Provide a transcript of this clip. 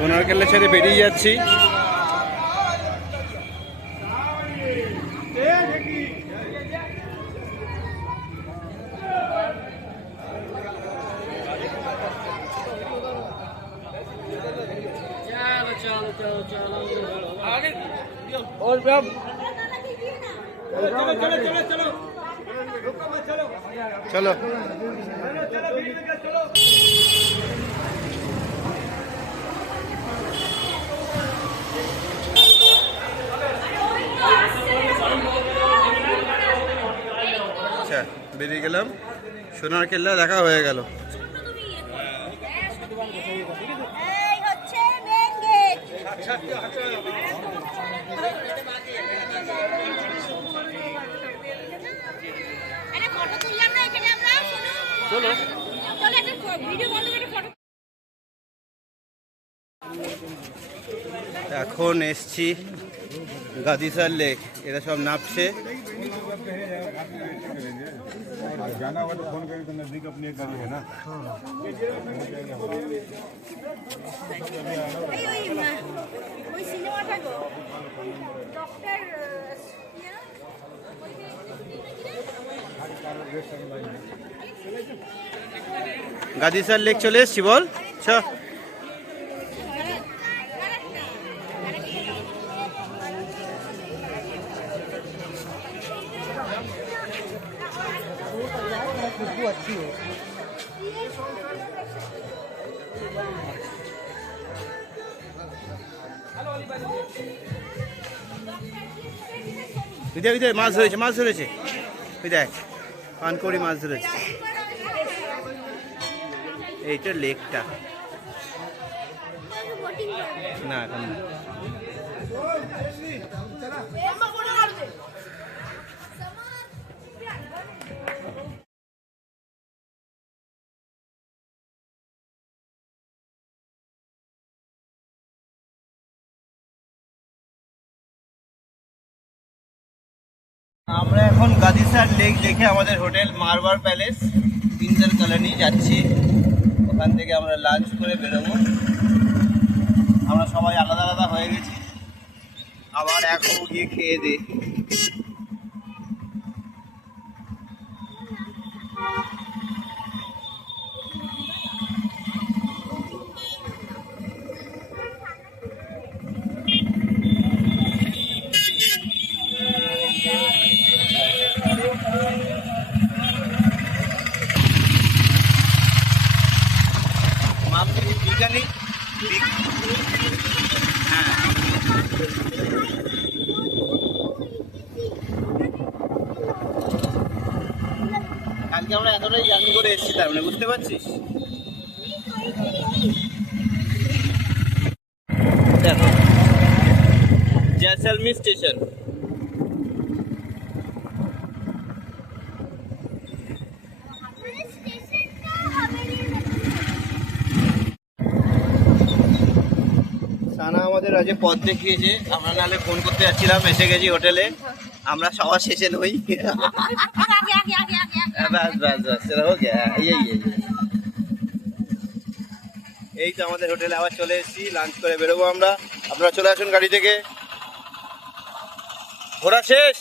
সোনারকেল্লা ছেড়ে বেরিয়ে যাচ্ছি। চলো আচ্ছা, বেরিয়ে গেলাম। সোনারকেল্লা দেখা হয়ে গেল। এখন এসছি গাদিসার লেক। এরা সব নামছে। जाना होगा तो फोन करें तो नजदीक अपने करिए ना। গাদিসার লেক চলে এসছি, বল। अच्छी है। বিদে বিদে মাছ ধরেছে, মাছ ধরেছে। দেখ, পানকড়ি মাছ ধরেছে। এইটা লেকটা না, এখন না। আমরা এখন গাদিসার লেক দেখে আমাদের হোটেল মারবার প্যালেস ইন্টার কলোনি যাচ্ছি। ওখান থেকে আমরা লাঞ্চ করে বেরোবো। আমরা সবাই আলাদা আলাদা হয়ে গেছি। আবার এখন গিয়ে খেয়ে দে। কালকে আমরা এতটাই জার্নি করে এসেছি, তার মানে বুঝতে পারছিস। দেখো, জয়সলমীর স্টেশন। সানা আমাদের আজ পথ দেখিয়েছে। আমরা নাহলে ফোন করতে যাচ্ছিলাম। এসে গেছি হোটেলে। আমরা সবার শেষে নই। বাস বাস বাস, সেটা হোক। এই তো আমাদের হোটেলে আবার চলে এসেছি। লাঞ্চ করে বেরোবো আমরা। আপনারা চলে আসুন গাড়ি থেকে। ঘোরা শেষ।